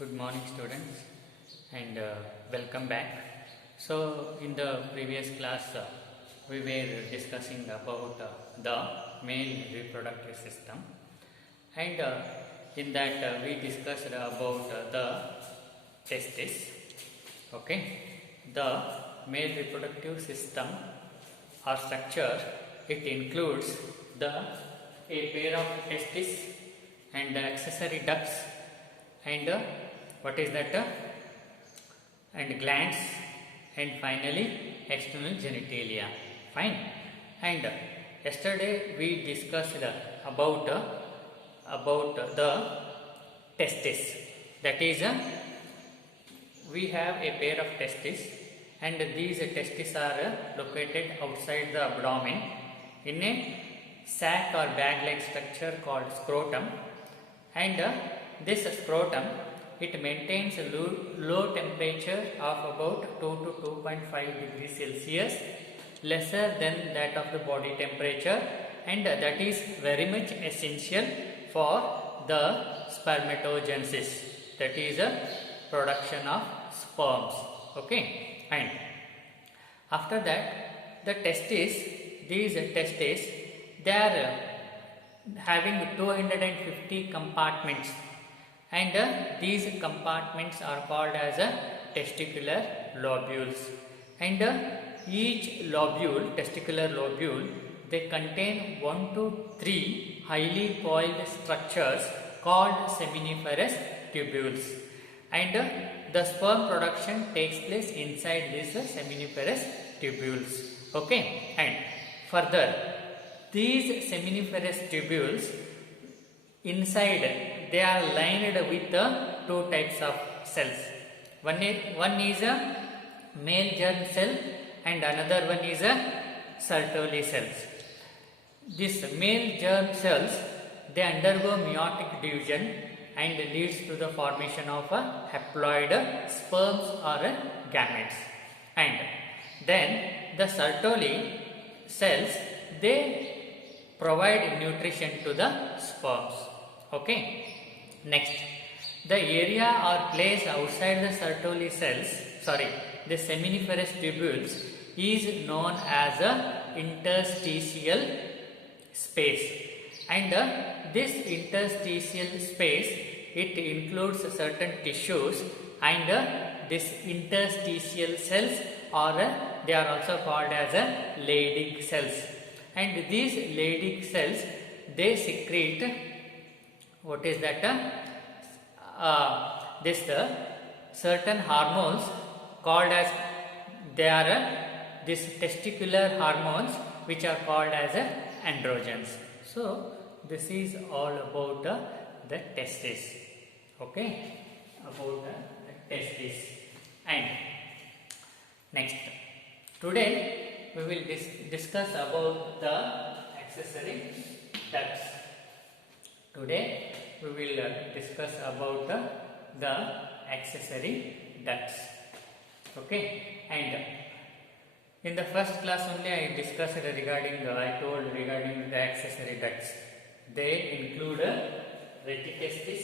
Good morning students and welcome back. So in the previous class we were discussing about the male reproductive system and in that we discussed about the testes. Okay, the male reproductive system or structure, it includes a pair of testes and the accessory ducts and what is that and glands and finally external genitalia. Fine. And yesterday we discussed about the testes. That is we have a pair of testes and these testes are located outside the abdomen in a sac or bag like structure called scrotum, and this scrotum, it maintains a low temperature of about 2 to 2.5 degrees Celsius, lesser than that of the body temperature, and that is very much essential for the spermatogenesis, that is a production of sperms. Okay, and after that the these testes, they are having 250 compartments, and these compartments are called as testicular lobules, and each testicular lobule, they contain 1 to 3 highly coiled structures called seminiferous tubules, and the sperm production takes place inside these seminiferous tubules. Okay, and further these seminiferous tubules, inside they are lined with two types of cells. One is a male germ cell and another one is a Sertoli cells. These male germ cells, they undergo meiotic division and leads to the formation of haploid sperms or gametes. And then the Sertoli cells, they provide nutrition to the sperms. Okay. Next, the area or place outside the Sertoli cells, the seminiferous tubules, is known as a interstitial space, and this interstitial space, it includes certain tissues, and this interstitial cells they are also called as Leydig cells, and these Leydig cells, they secrete what is that certain hormones called as, they are these testicular hormones which are called as androgens. So this is all about the testes. Okay, about the testes. And next, today we will discuss about the accessory ducts. Today we will discuss about the accessory ducts. Okay, and in the first class only I discussed regarding the accessory ducts. They include reticestis,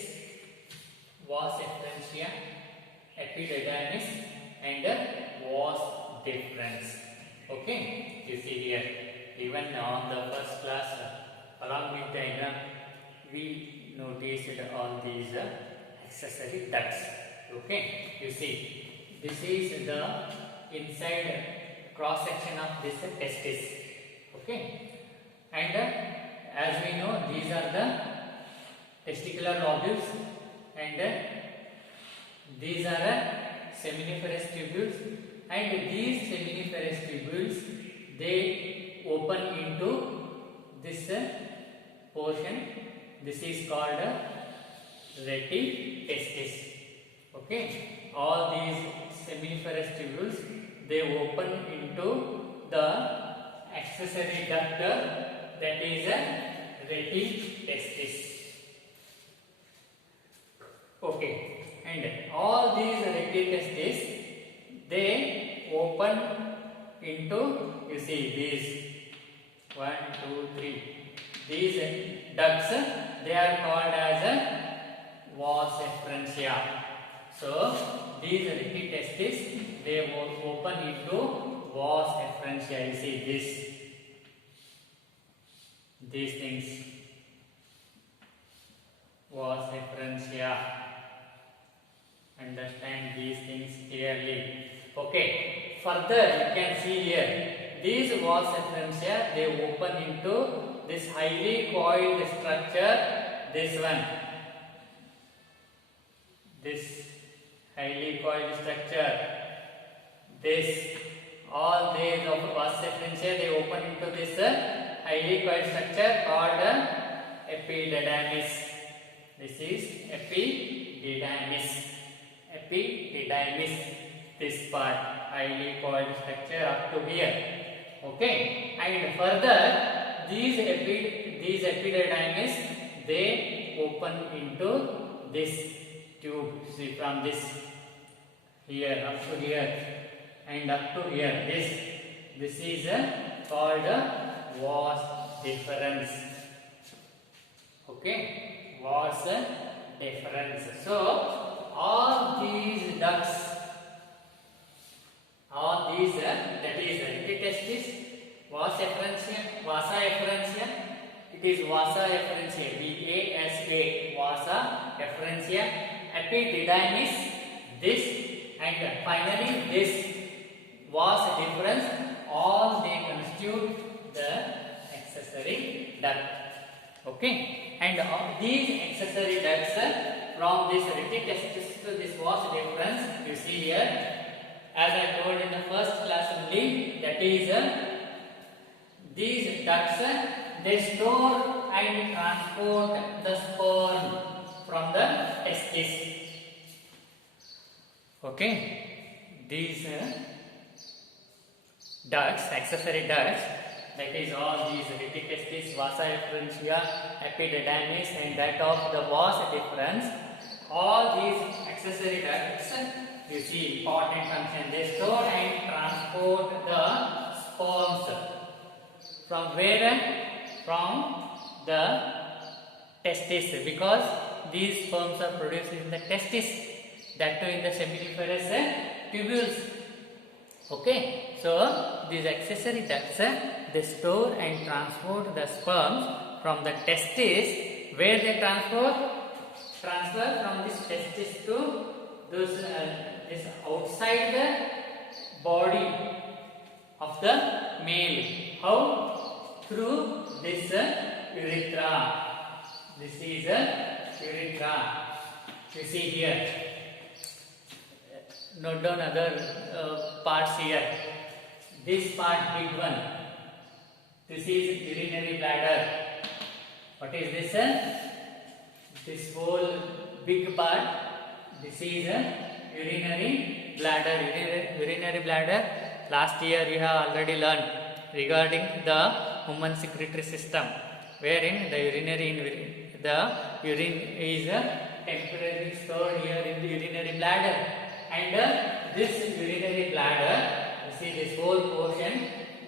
vas efferentia, epididymis, and vas deferens. Okay, you see here, even on the first class, along with the diagram, we noticed all these accessory ducts. Okay, you see, this is the inside cross section of this testis. Okay, and as we know, these are the testicular lobules, and these are seminiferous tubules, and these seminiferous tubules, they open into this portion. This is called reticestis. Okay, all these seminiferous tubules, they open into the accessory duct, that is reticestis. Okay, and all these reticestis, they open into, you see, these 1, 2, 3. These ducts, they are called as vas efferentia. So these retitestis, they will open into vas efferentia. You see these things, vas efferentia. Understand these things clearly. Okay. Further, you can see here, these vas efferentia, they open into this highly coiled structure. This one, this highly coiled structure. This, all these of vas efferentia, they open into this highly coiled structure called epididymis. This is epididymis. Epididymis, this part, highly coiled structure up to here. Okay, and further these epididymis, they open into this tube. See, from this here up to here and up to here. This is called vas deferens. Okay, vas deferens. So all these ducts, all these that is retitestis, vas efferentia, vasa efferentia. It is vasa efferentia, V-A-S-A, vasa efferentia, epididymis, this, and finally this vas deferens. All they constitute the accessory duct. Okay, and these accessory ducts from this retitestis to this vas deferens, you see here, as I told in the first class only, that is these ducts, they store and transport the sperm from the testis. Okay, these ducts, accessory ducts, that is all these retitestis, vasa efferentia, epididymis, and that of the vas deferens. All these accessory ducts, you see, important function. They store and transport the sperms from where? From the testis, because these sperms are produced in the testis, that too in the seminiferous tubules. Okay, so these accessory ducts, they store and transport the sperms from the testis. Where they transfer from this testis to those this outside the body of the male. How? Through this urethra. This is urethra. You see here. Note down other parts here. This part, big one. This is urinary bladder. What is this? This whole big part. This is urinary bladder. Urinary bladder. Last year you have already learned regarding the human secretory system, wherein the urine is temporarily stored here in the urinary bladder, and this urinary bladder, you see this whole portion,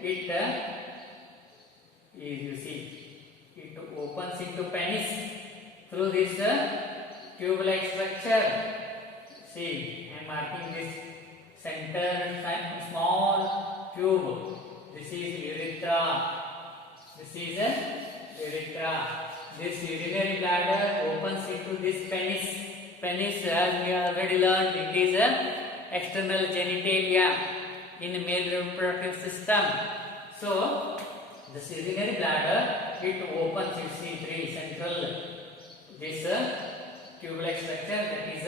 it is, you see, it opens into penis through this tube-like structure. See, I am marking this center small tube. This is urethra. This is urethra. This urinary bladder opens into this penis. Penis, as we have already learned, it is external genitalia in the male reproductive system. So, this urinary bladder, it opens, you see, three central, this tube-like structure, that is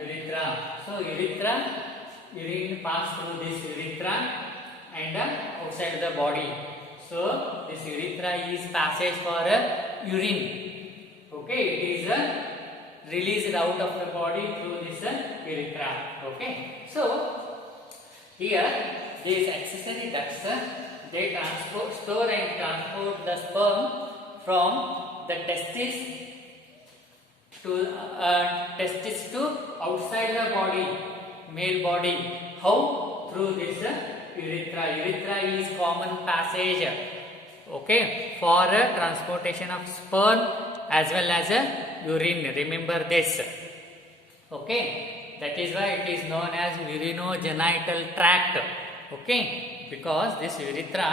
urethra. So, urine pass through this urethra and outside the body. So, this urethra is passage for urine. Okay, it is released out of the body through this urethra. Okay, so here these accessory ducts, they store and transport the sperm from the testis to outside the body, male body. How? Through this urethra. Urethra is common passage, okay, for transportation of sperm as well as urine. Remember this. Okay, that is why it is known as urinogenital tract. Okay, because this urethra,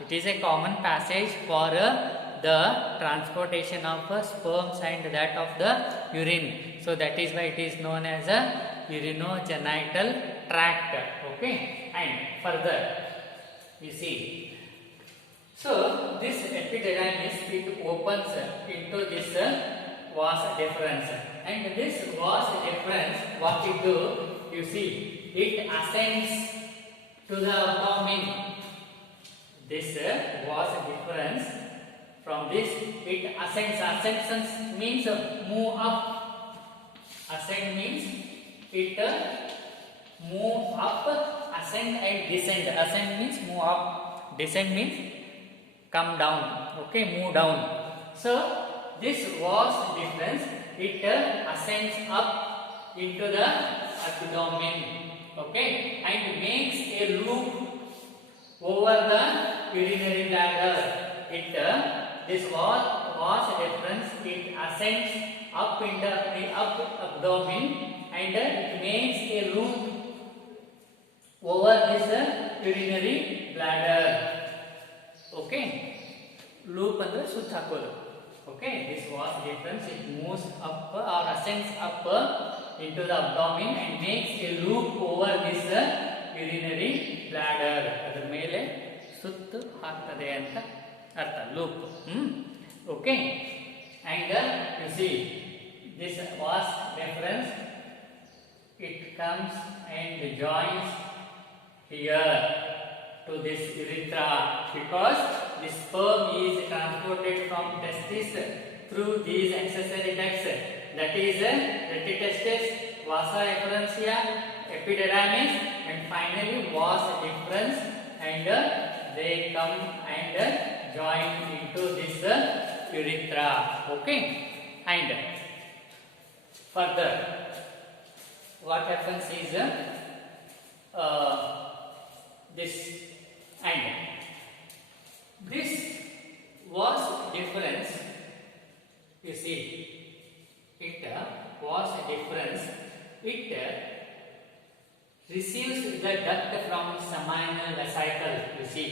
it is a common passage for the transportation of sperms and that of the urine. So that is why it is known as a urinogenital tract. Okay, and further you see, so this epididymis, it opens into this vas deferens, and this vas deferens, what it do, you see, it ascends to the abdomen. This vas deferens, from this it ascends. Ascension means move up. Ascend means it move up, ascend and descend. Ascend means move up, descend means come down. Okay, move down. So this vas deferens, it ascends up into the abdomen. Okay, and makes a loop over the urinary bladder. It this vas deferens, it ascends up in the abdomen and it makes a loop over this urinary bladder. Okay, loop andre ಸುತ್ತ ಹಾಕೋದು. Okay, this vas deferens, it moves up or ascends up into the abdomen and makes a loop over this urinary bladder. ಅದರ ಮೇಲೆ ಸುತ್ತು ಹಾಕ್ತದೆ ಅಂತ ಅರ್ಥ, loop. Okay, and you see this vas deferens, it comes and joins here to this urethra, because the sperm is transported from testis through these accessory ducts, that is retitestis, vasa efferentia, epididymis, and finally vas deferens, and they come and join into this urethra. Okay, and further what happens is this, and this vas deferens, you see, it vas deferens, it receives the duct from seminal vesicle. You see,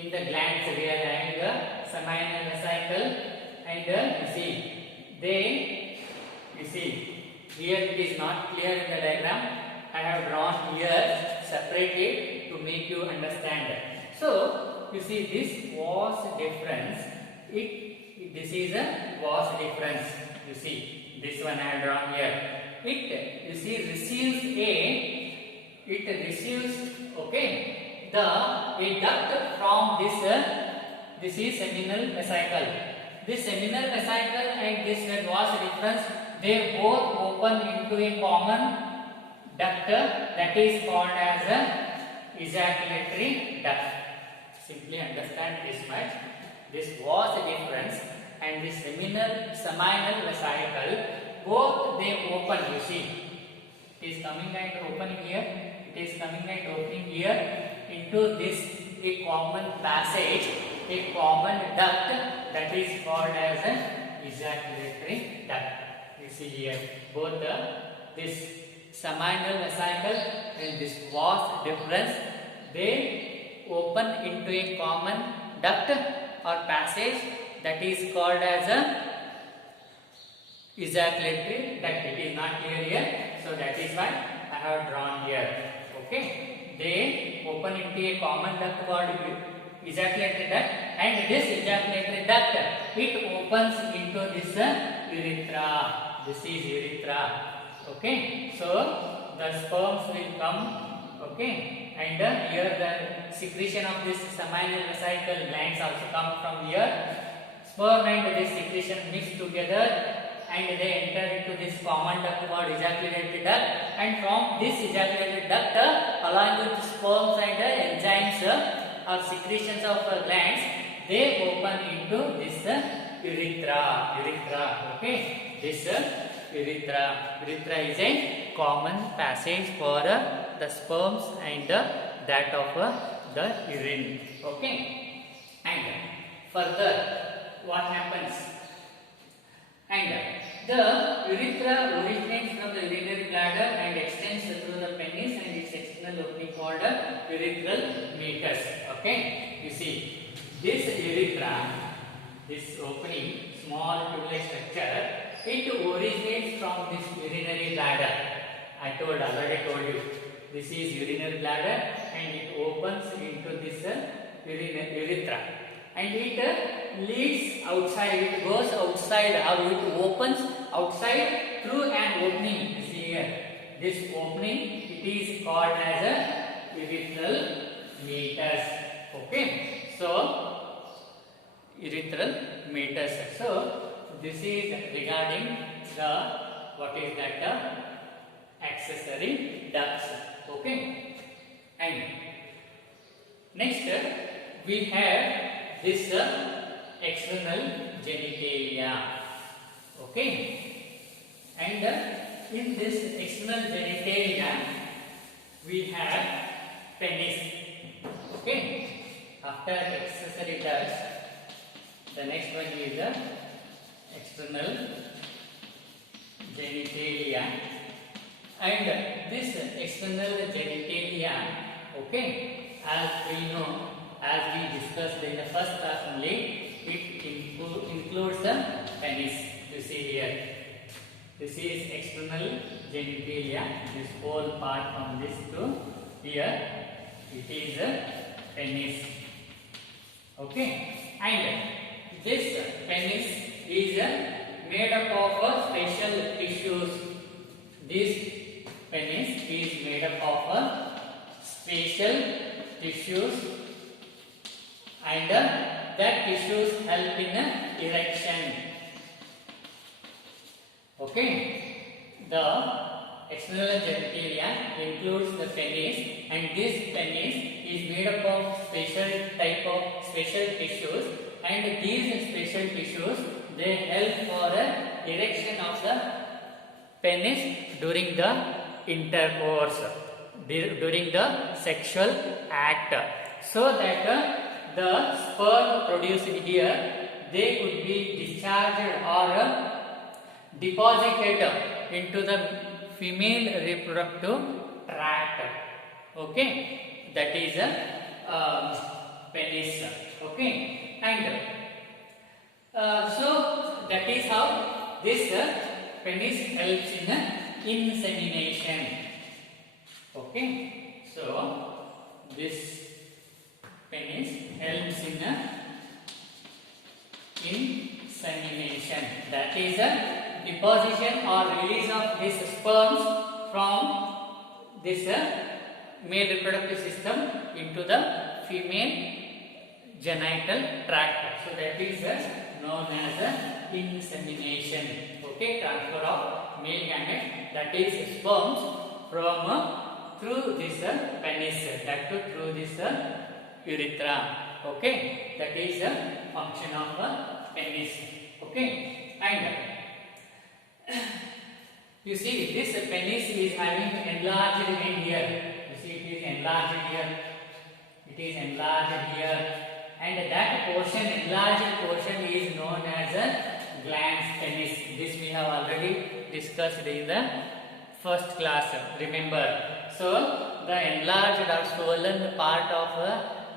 in the glands we are having the seminal vesicle, and you see, they, you see, here it is not clear in the diagram. I have drawn here separately to make you understand. So you see, this vas deferens, this is a vas deferens. You see, this one I have drawn here. It, you see, receives okay, a duct from this is seminal vesicle. This seminal vesicle and this vas deferens, they both open into a common duct that is called as a ejaculatory duct. Simply understand this much. This vas deferens and this seminal vesicle, both they open. You see, it is coming and opening here. It is coming and opening here into this a common passage, a common duct that is called as an ejaculatory duct. You see here, both this seminal vesicle and this vas deferens, they open into a common duct or passage that is called as a ejaculatory duct. It is not clear here, so that is why I have drawn here. Okay, they open into a common duct called ejaculatory duct, and this ejaculatory duct, it opens into this urethra. This is urethra. Okay, so the sperms will come. Okay, and here the secretion of this seminal vesicle glands also come from here. Sperm and this secretion mix together and they enter into this common duct called ejaculatory duct, and from this ejaculatory duct, along with sperms and enzymes or secretions of glands, they open into this urethra. Okay, this urethra is a common passage for the sperms and that of the urine. Okay, and further what happens, and the urethra originates from the urinary bladder and this opening, small tube-like structure, it originates from this urinary bladder. I already told you. This is urinary bladder and it opens into this urethra. And it leads outside, it goes outside, or it opens outside through an opening. You see here. This opening, it is called as a urethral meatus. Okay. So, urethral meatus. So, this is regarding the, what is that? Accessory ducts. Okay. And next, we have this external genitalia. Okay. And in this external genitalia, we have penis. Okay. After accessory ducts, the next one is the external genitalia. And this external genitalia, okay, as we know, as we discussed in the first class only, it includes the penis. You see here. This is external genitalia. This whole part from this to here, it is a penis. Okay. And this penis is made up of special tissues. This penis is made up of special tissues, and that tissues help in erection. Okay. The external genitalia includes the penis, and this penis is made up of special tissues, and these special tissues, they help for erection of the penis during the intercourse, during the sexual act, so that the sperm produced here, they could be discharged or deposited into the female reproductive tract. Okay, that is a penis. Okay, and so that is how this penis helps in insemination. Okay, so this penis helps in insemination. That is a deposition or release of these sperms from this male reproductive system into the female genital tract. So that is known as insemination. Okay, transfer of male gamete, that is sperms from through this penis duct through this urethra. Okay, that is a function of penis. Okay, and you see this penis is having enlarged in here. You see it is enlarged here. It is enlarged here, and that portion, enlarged portion, is known as a glans penis. This we have already discussed in the first class. Remember. So the enlarged or swollen part of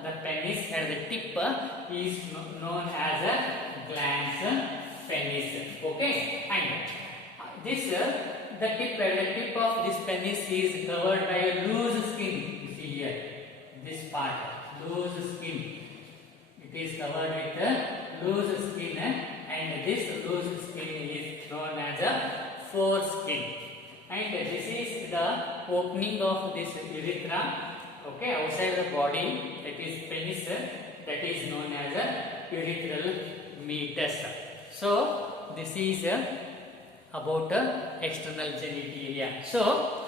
the penis at the tip is known as a glans penis. Okay, and this the tip of this penis is covered by a loose skin. You see here, this part, loose skin. It is covered with a loose skin, and this loose skin is known as a foreskin. And this is the opening of this urethra. Okay, outside the body, that is penis, that is known as a urethral meatus. So this is about external genitalia. So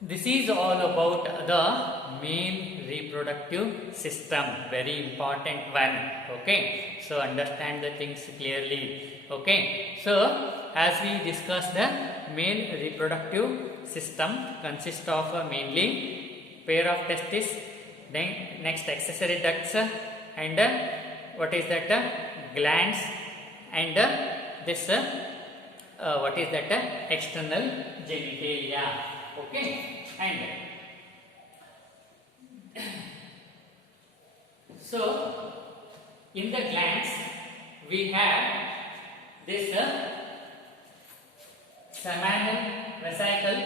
this is all about the male reproductive system. Very important one. Okay, so understand the things clearly. Okay, so as we discussed, the male reproductive system consists of mainly pair of testes, then next accessory ducts, and what is that glands, and this what is that external genitalia. Okay, and so in the glands we have this seminal vesicle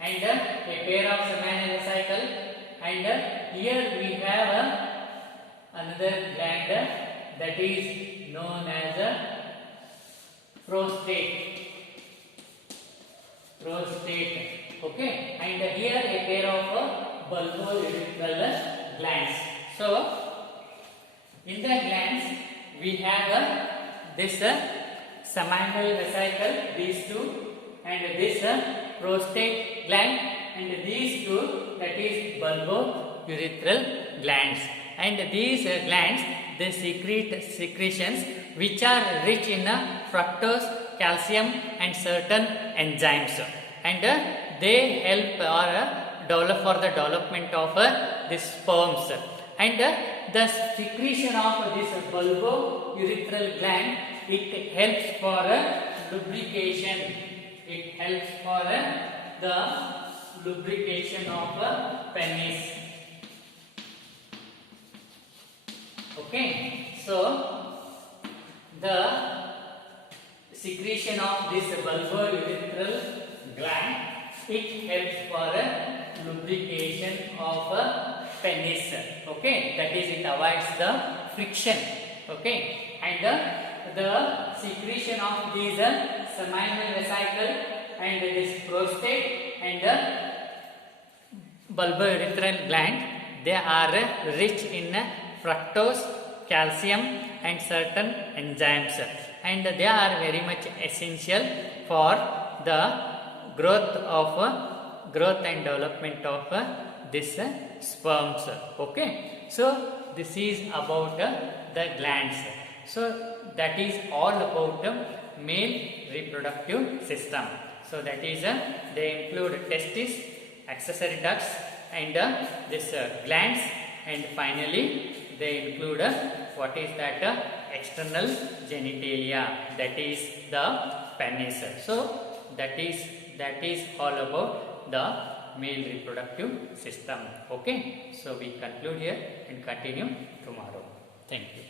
and a pair of seminal vesicle, and here we have another gland that is known as a prostate. Okay, and here a pair of bulbourethral glands. So in the glands we have this seminal vesicle, these two, and this prostate gland, and these two, that is bulbourethral glands. And these glands, they secrete secretions which are rich in fructose, calcium and certain enzymes, and they help or develop for the development of these sperms. And the secretion of this bulbourethral gland, it helps for lubrication. It helps for the lubrication of penis. Okay, so the secretion of this bulbourethral gland, it helps for lubrication of penis. Okay, that is, it avoids the friction. Okay, and the secretion of these seminal vesicle and this prostate and bulbourethral gland, they are rich in fructose, calcium and certain enzymes, and they are very much essential for the growth and development of this sperms. Okay, so this is about the glands. So that is all about male reproductive system. So that is they include testes, accessory ducts and this glands, and finally they include what is that external genitalia, that is the penis. So that is all about the male reproductive system. Okay, so we conclude here and continue tomorrow. Thank you.